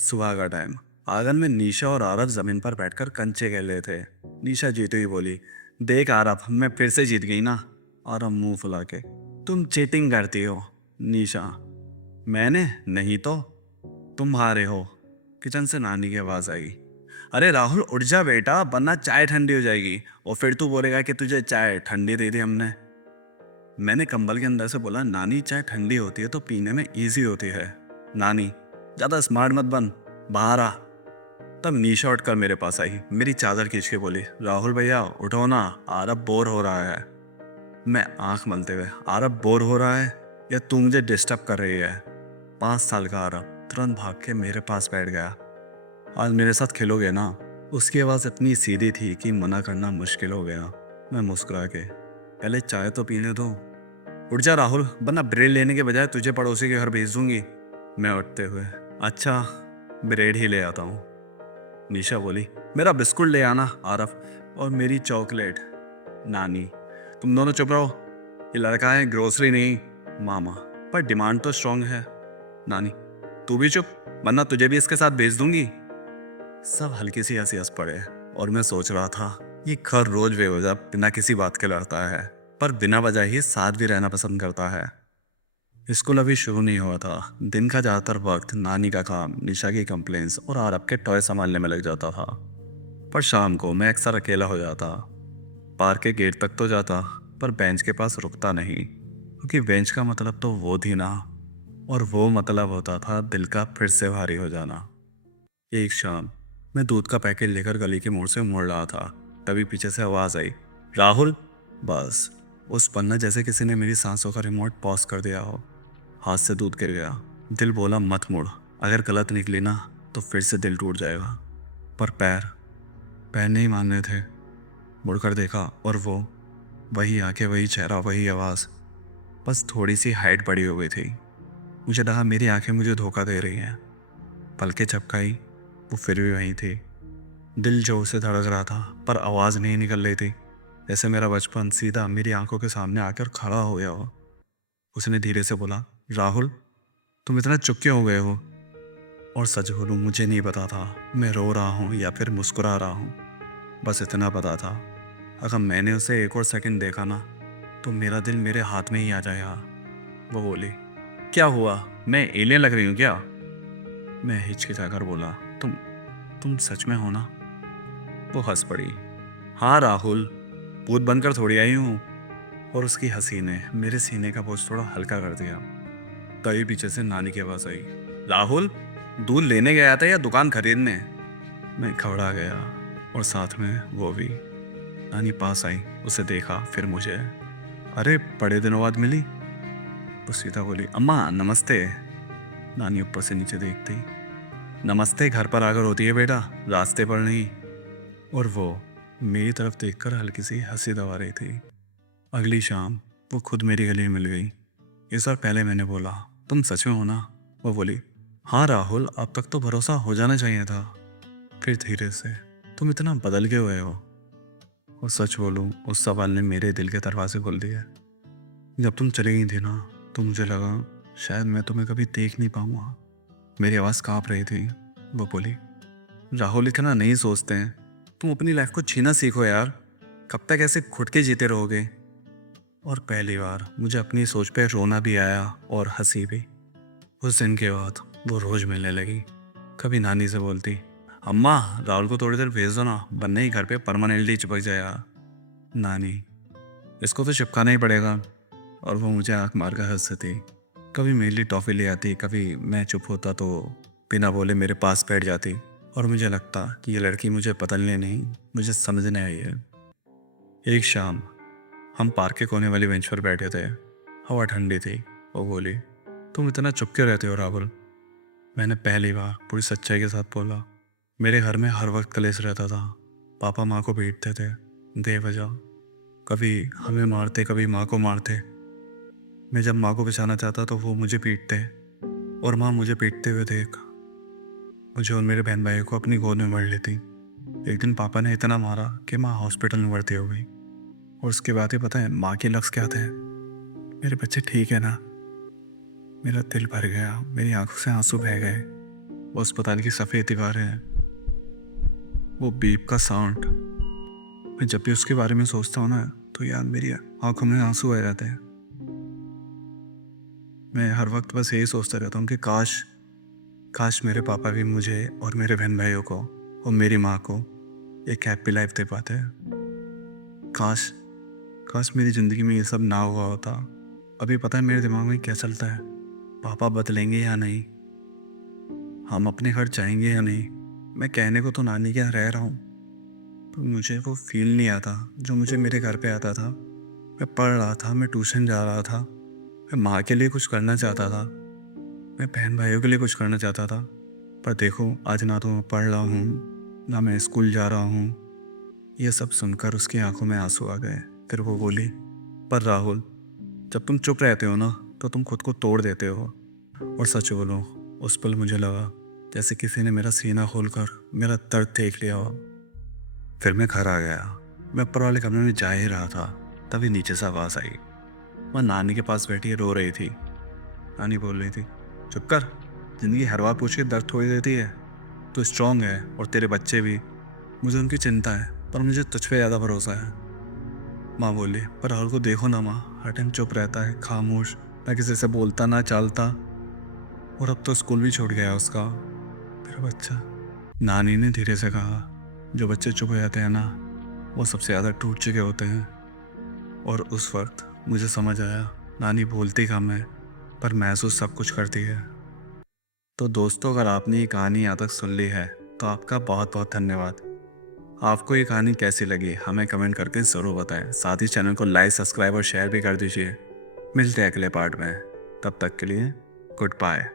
सुबह का टाइम। आंगन में निशा और आरव जमीन पर बैठकर कंचे खेल रहे थे। निशा जीती हुई बोली, देख आरव, मैं फिर से जीत गई ना। आरव मुंह फुला के, तुम चीटिंग करती हो। निशा, मैंने नहीं तो, तुम हारे हो। किचन से नानी की आवाज आई, अरे राहुल उठ जा बेटा, वरना चाय ठंडी हो जाएगी और फिर तू बोलेगा कि तुझे चाय ठंडी दे दी हमने। मैंने कंबल के अंदर से बोला, नानी चाय ठंडी होती है तो पीने में इजी होती है। नानी, ज्यादा स्मार्ट मत बन, बाहर आ। तब निशा उठकर मेरे पास आई, मेरी चादर खींच के बोली, राहुल भैया उठो ना, आरब बोर हो रहा है। मैं आंख मलते हुए, आरब बोर हो रहा है या तू मुझे डिस्टर्ब कर रही है? 5 साल का आरब तुरंत भाग के मेरे पास बैठ गया। आज मेरे साथ खेलोगे ना? उसकी आवाज़ इतनी सीधी थी कि मना करना मुश्किल हो गया। मैं मुस्कुरा के, पहले चाय तो पीने दो। उठ जा राहुल, वरना ब्रेड लेने के बजाय तुझे पड़ोसी के घर भेज दूंगी। मैं उठते हुए, अच्छा ब्रेड ही ले आता हूँ। निशा बोली, मेरा बिस्कुट ले आना आरफ, और मेरी चॉकलेट। नानी, तुम दोनों चुप रहो, ये लड़का है, ग्रोसरी नहीं। मामा, पर डिमांड तो स्ट्रांग है। नानी, तू भी चुप, वरना तुझे भी इसके साथ भेज दूंगी। सब हल्की सी हंसी हंस पड़े और मैं सोच रहा था, ये खर रोज बेवजह बिना किसी बात के लड़ता है, पर बिना वजह ही साथ भी रहना पसंद करता है। स्कूल अभी शुरू नहीं हुआ था। दिन का ज़्यादातर वक्त नानी का काम, निशा की कंप्लेंट्स और आरब के टॉय संभालने में लग जाता था। पर शाम को मैं अक्सर अकेला हो जाता। पार्क के गेट तक तो जाता, पर बेंच के पास रुकता नहीं, क्योंकि बेंच का मतलब तो वो थी ना, और वो मतलब होता था दिल का फिर से भारी हो जाना। एक शाम मैं दूध का पैकेट लेकर गली के मोड़ से मुड़ रहा था, तभी पीछे से आवाज़ आई, राहुल। बस उस पन्ना जैसे किसी ने मेरी सांसों का रिमोट पॉज कर दिया हो। हाथ से दूध गिर गया। दिल बोला, मत मुड़, अगर गलत निकली ना तो फिर से दिल टूट जाएगा। पर पैर पैर नहीं मान रहे थे। मुड़कर देखा और वो, वही आंखें, वही चेहरा, वही आवाज़, बस थोड़ी सी हाइट बड़ी हो गई थी। मुझे लगा मेरी आंखें मुझे धोखा दे रही हैं। पलकें झपकाई, वो फिर भी वहीं थी। दिल जोर से धड़क रहा था, पर आवाज़ नहीं निकल रही थी। जैसे मेरा बचपन सीधा मेरी आंखों के सामने आकर खड़ा हो गया हो। उसने धीरे से बोला, राहुल तुम इतना चुप क्यों हो गए हो? और सच बोलूं, मुझे नहीं पता था मैं रो रहा हूँ या फिर मुस्कुरा रहा हूँ। बस इतना पता था, अगर मैंने उसे एक और सेकंड देखा ना तो मेरा दिल मेरे हाथ में ही आ जाएगा। वो बोली, क्या हुआ, मैं एलियन लग रही हूँ क्या? मैं हिचकिचाकर बोला, तुम सच में हो ना? वो हंस पड़ी, हाँ राहुल, भूत बनकर थोड़ी आई हूँ। और उसकी हंसी ने मेरे सीने का बोझ थोड़ा हल्का कर दिया। तभी पीछे से नानी की आवाज़ आई, राहुल दूध लेने गया था या दुकान खरीदने? मैं घबरा गया और साथ में वो भी। नानी पास आई, उसे देखा, फिर मुझे, अरे बड़े दिनों बाद मिली। वो सीधा बोली, अम्मा नमस्ते। नानी ऊपर से नीचे देखती, नमस्ते घर पर आकर होती है बेटा, रास्ते पर नहीं। और वो मेरी तरफ देखकर हल्की सी हंसी दबा रही थी। अगली शाम वो खुद मेरी गली में मिल गई। इस बार पहले मैंने बोला, तुम सच में हो ना? वो बोली, हाँ राहुल, अब तक तो भरोसा हो जाना चाहिए था। फिर धीरे से, तुम इतना बदल के हुए हो। और सच बोलूं, उस सवाल ने मेरे दिल के दरवाजे खोल दिए। जब तुम चली गई थी ना, तो मुझे लगा शायद मैं तुम्हें कभी देख नहीं पाऊंगा। मेरी आवाज़ काँप रही थी। वो बोली, राहुल इतना नहीं सोचते हैं, तुम अपनी लाइफ को जीना सीखो यार, कब तक ऐसे घुट के जीते रहोगे? और पहली बार मुझे अपनी सोच पे रोना भी आया और हंसी भी। उस दिन के बाद वो रोज मिलने लगी। कभी नानी से बोलती, अम्मा राहुल को थोड़ी देर भेज दो ना, वरना ही घर पे परमानेंटली चिपक जाएगा। नानी, इसको तो चिपकाना ही पड़ेगा। और वो मुझे आंख मार कर हंस देती। कभी मेरे लिए टॉफ़ी ले आती, कभी मैं चुप होता तो बिना बोले मेरे पास बैठ जाती। और मुझे लगता कि ये लड़की मुझे बदलने नहीं, मुझे समझने आई है। एक शाम हम पार्क के कोने वाली बेंच पर बैठे थे। हवा ठंडी थी। वो बोली, तुम इतना चुप क्यों रहते हो राहुल? मैंने पहली बार पूरी सच्चाई के साथ बोला, मेरे घर में हर वक्त कलेश रहता था। पापा माँ को पीटते थे बेवजह, कभी हमें मारते, कभी माँ को मारते। मैं जब माँ को बचाना चाहता तो वो मुझे पीटते, और माँ मुझे पीटते हुए देख मुझे और मेरे बहन भाई को अपनी गोद में भर लेती। एक दिन पापा ने इतना मारा कि माँ हॉस्पिटल में भर्ती हो गई। और उसके बाद ही पता है माँ के लफ्ज़ क्या थे, मेरे बच्चे ठीक है ना? मेरा दिल भर गया, मेरी आंखों से आंसू बह गए। वो अस्पताल की सफ़ेद दीवारें हैं, वो बीप का साउंड। मैं जब भी उसके बारे में सोचता हूँ ना, तो यार मेरी आंखों में आंसू आ जाते हैं। मैं हर वक्त बस यही सोचता रहता हूँ कि काश काश मेरे पापा भी मुझे और मेरे बहन भाइयों को और मेरी माँ को एक हैप्पी लाइफ दे पाते हैं। काश काश मेरी ज़िंदगी में ये सब ना हुआ होता। अभी पता है मेरे दिमाग में क्या चलता है, पापा बदलेंगे या नहीं, हम अपने घर जाएंगे या नहीं। मैं कहने को तो नानी के यहाँ रह रहा हूँ, पर मुझे वो फील नहीं आता जो मुझे मेरे घर पे आता था। मैं पढ़ रहा था, मैं ट्यूशन जा रहा था, मैं माँ के लिए कुछ करना चाहता था, मैं बहन भाइयों के लिए कुछ करना चाहता था। पर देखो आज ना तो मैं पढ़ रहा हूँ, ना मैं स्कूल जा रहा हूँ। ये सब सुनकर उसकी आंखों में आंसू आ गए। फिर वो बोली, पर राहुल, जब तुम चुप रहते हो ना तो तुम खुद को तोड़ देते हो। और सच बोलो, उस पल मुझे लगा जैसे किसी ने मेरा सीना खोलकर मेरा दर्द देख लिया हो। फिर मैं घर आ गया। मैं ऊपर वाले कमरे में जा ही रहा था, तभी नीचे से आवाज़ आई। वह नानी के पास बैठी रो रही थी। नानी बोल रही थी, चुप कर, जिंदगी हर बार पूछ के दर्द थोड़ी देती है। तू स्ट्रांग है और तेरे बच्चे भी। मुझे उनकी चिंता है, पर मुझे तुझ पे ज़्यादा भरोसा है। माँ बोली, पर राहुल को देखो ना माँ, हर टाइम चुप रहता है, खामोश, ना किसी से बोलता ना चालता। और अब तो स्कूल भी छूट गया उसका, मेरा बच्चा। नानी ने धीरे से कहा, जो बच्चे चुप हो जाते हैं ना, वो सबसे ज़्यादा टूट चुके होते हैं। और उस वक्त मुझे समझ आया, नानी बोलती कम है पर महसूस सब कुछ करती है। तो दोस्तों, अगर आपने ये कहानी यहाँ तक सुन ली है तो आपका बहुत बहुत धन्यवाद। आपको ये कहानी कैसी लगी हमें कमेंट करके ज़रूर बताएं। साथ ही चैनल को लाइक, सब्सक्राइब और शेयर भी कर दीजिए। मिलते हैं अगले पार्ट में। तब तक के लिए गुड बाय।